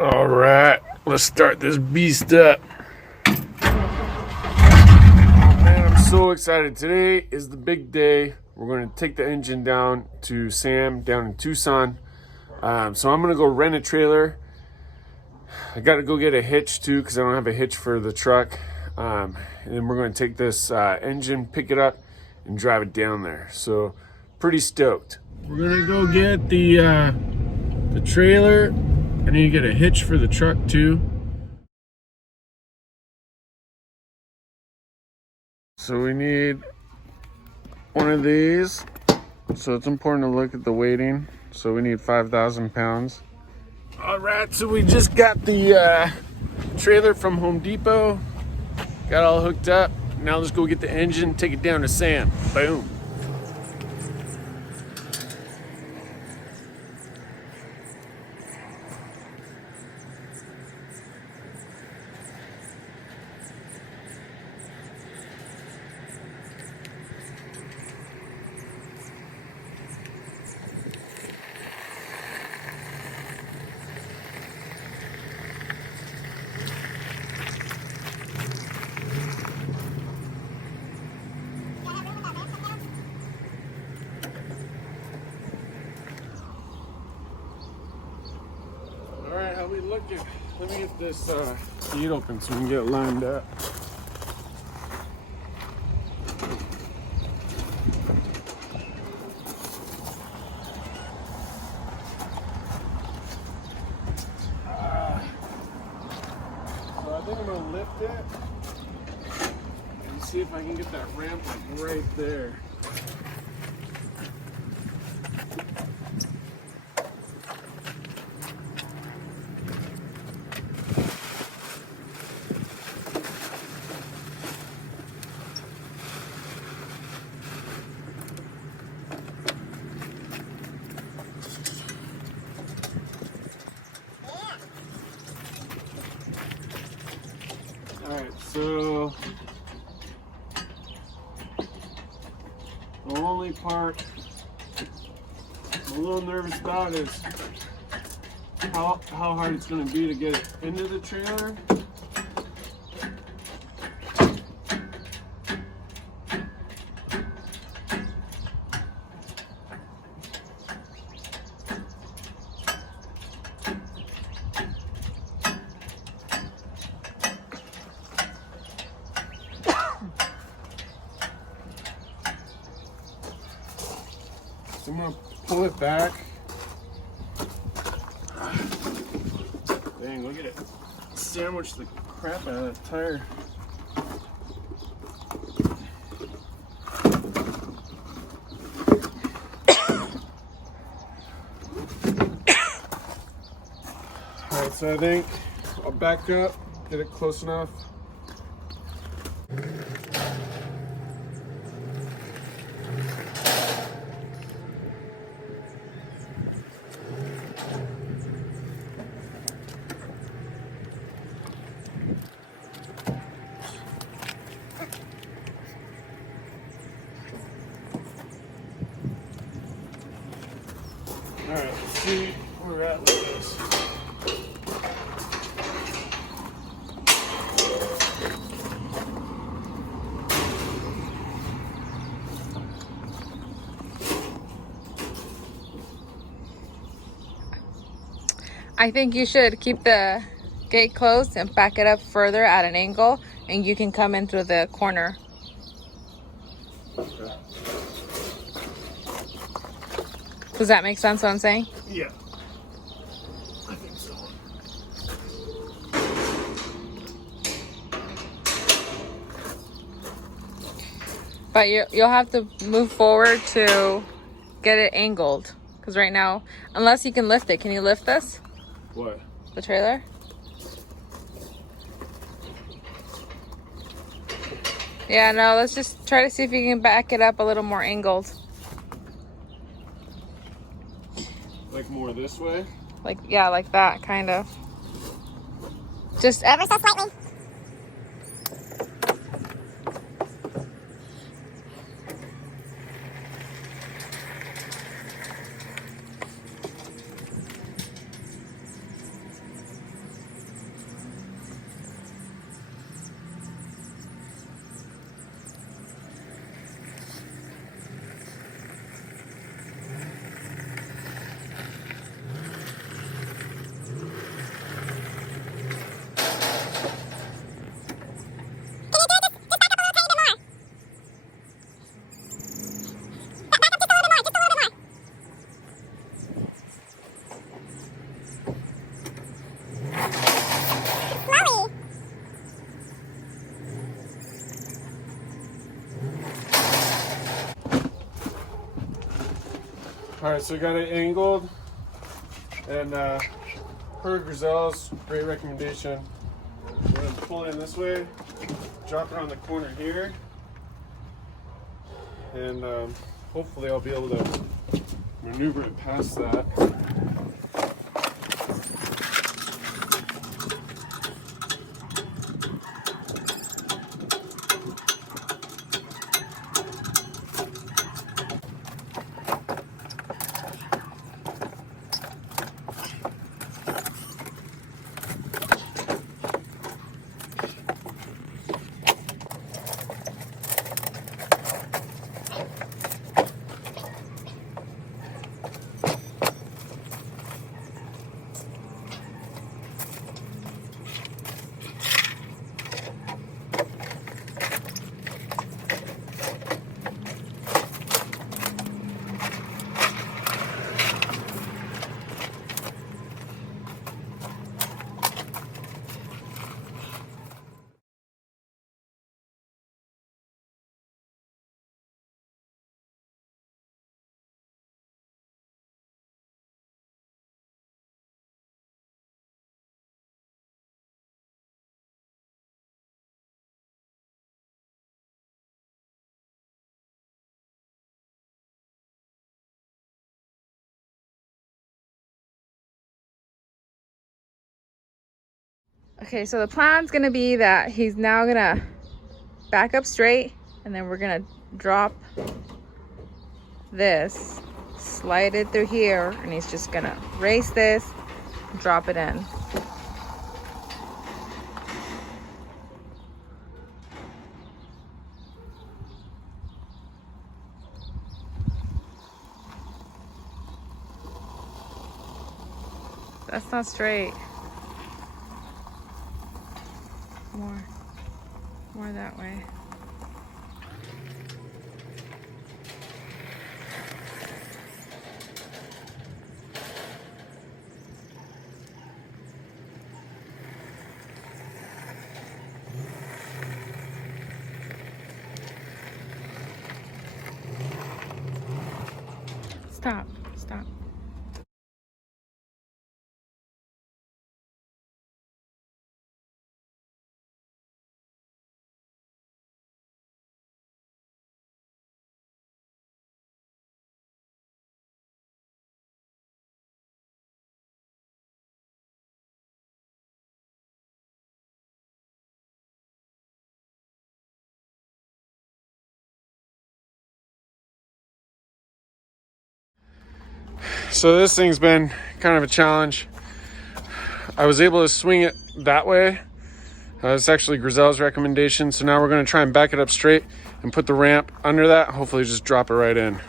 All right, let's start this beast up. Man, I'm so excited. Today is the big day. We're going to take the engine down to Sam down in Tucson. So I'm going to go rent a trailer. I got to go get a hitch too because I don't have a hitch for the truck. And then we're going to take this engine, pick it up, and drive it down there. So pretty stoked. We're going to go get the trailer. I need to get a hitch for the truck too. So we need one of these. So it's important to look at the weighting. So we need 5,000 pounds. All right, so we just got the trailer from Home Depot. Got all hooked up. Now let's go get the engine, take it down to Sam. Boom. All right, how we looking? Let me get this gate open so we can get lined up. So I think I'm gonna lift it and see if I can get that ramp like right there. Alright, so the only part I'm a little nervous about is how hard it's going to be to get it into the trailer. So I'm going to pull it back. Dang, look at it. Sandwich the crap out of that tire. Alright, so I think I'll back up, get it close enough. Alright, let's see where we're at with this. I think you should keep the gate closed and back it up further at an angle, and you can come in through the corner. Okay. Does that make sense what I'm saying? Yeah. I think so. But you'll have to move forward to get it angled. Because right now, unless you can lift it. Can you lift this? What? The trailer? Yeah, no, let's just try to see if you can back it up a little more angled. Like more this way? Like, yeah, like that, kind of. Just ever so slightly. All right, so we got it angled, and per Grizel's great recommendation, we're gonna pull it in this way, drop it on the corner here, and hopefully I'll be able to maneuver it past that. Okay, so the plan's gonna be that he's now gonna back up straight, and then we're gonna drop this, slide it through here, and he's just gonna race this, drop it in. That's not straight. More that way. Stop, stop. So this thing's been kind of a challenge. I was able to swing it that way. It's actually Grizel's recommendation. So now we're going to try and back it up straight and put the ramp under that. Hopefully just drop it right in.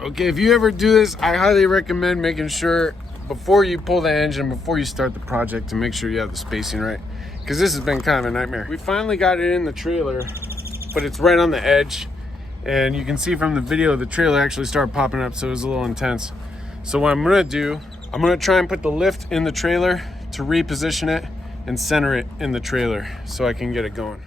Okay, if you ever do this, I highly recommend making sure before you pull the engine, before you start the project, to make sure you have the spacing right, because this has been kind of a nightmare. We finally got it in the trailer, but it's right on the edge, and you can see from the video the trailer actually started popping up, so it was a little intense. So what I'm gonna do, I'm gonna try and put the lift in the trailer to reposition it and center it in the trailer so I can get it going.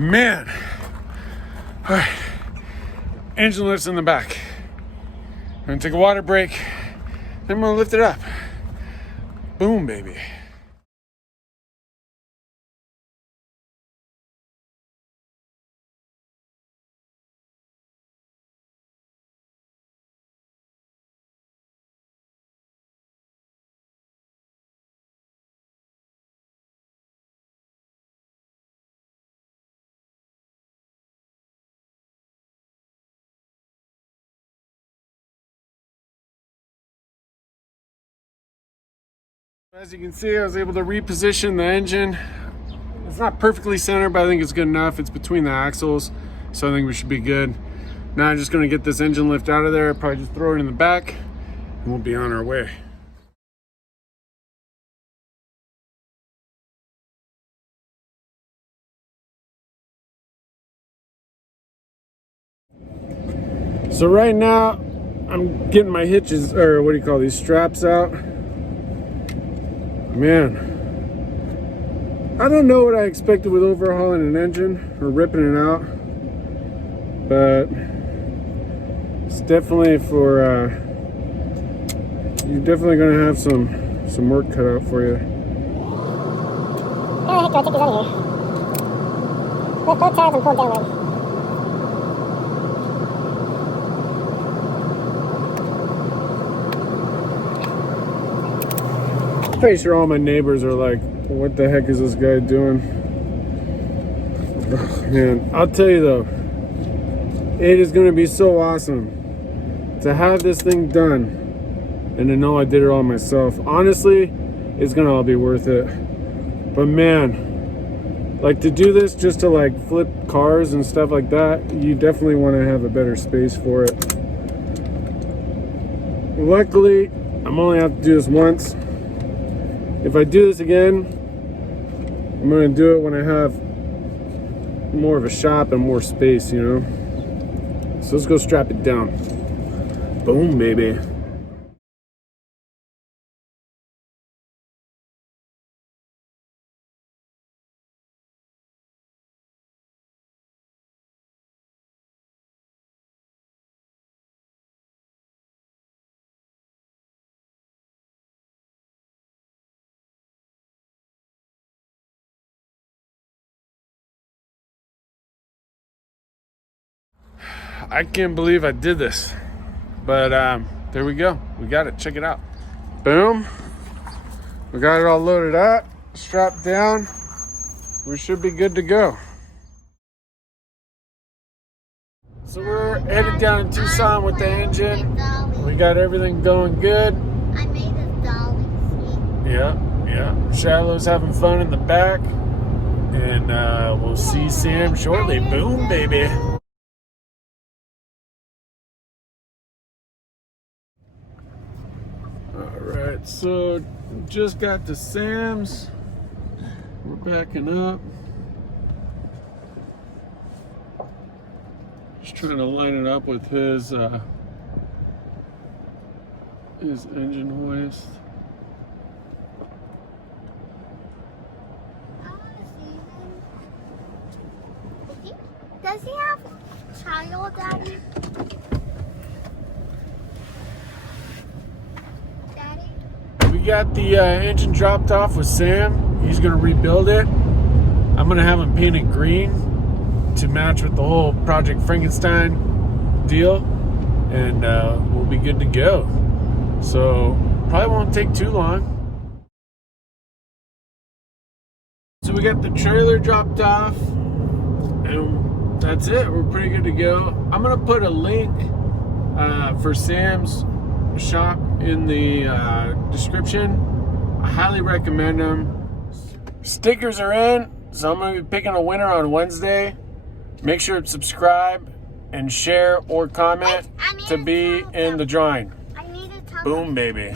Man, all right, engine lift's in the back. I'm gonna take a water break, then I'm gonna lift it up. Boom, baby. As you can see, I was able to reposition the engine. It's not perfectly centered, but I think it's good enough. It's between the axles, so I think we should be good. Now I'm just gonna get this engine lift out of there, probably just throw it in the back, and we'll be on our way. So right now, I'm getting my hitches, or what do you call these, straps out. Man, I don't know what I expected with overhauling an engine or ripping it out, but it's definitely for, you're definitely gonna have some work cut out for you. How the heck do I take these out of here? Lift both tabs and pull it downward. Pretty sure all my neighbors are like, what the heck is this guy doing? Oh, man, I'll tell you though, it is gonna be so awesome to have this thing done and to know I did it all myself. Honestly, it's gonna all be worth it. But man, like to do this just to like flip cars and stuff like that, you definitely wanna have a better space for it. Luckily, I'm only have to do this once. If I do this again, I'm gonna do it when I have more of a shop and more space, you know? So let's go strap it down. Boom, baby. I can't believe I did this, but there we go. We got it. Check it out. Boom. We got it all loaded up, strapped down. We should be good to go. So we're headed down to Tucson with the engine. We got everything going good. I made a dolly seat. Yeah. Shiloh's having fun in the back, and we'll see Sam shortly. Boom, baby. Alright, so just got to Sam's. We're backing up. Just trying to line it up with his engine hoist. Does he have child, Daddy? We got the engine dropped off with Sam. He's gonna rebuild it. I'm gonna have him painted green to match with the whole Project Frankenstein deal, and we'll be good to go. So probably won't take too long. So we got the trailer dropped off, and that's it. We're pretty good to go. I'm gonna put a link for Sam's shop in the description. I highly recommend them. Stickers are in, so I'm going to be picking a winner on Wednesday. Make sure to subscribe and share or comment to be in the drawing. Boom, baby.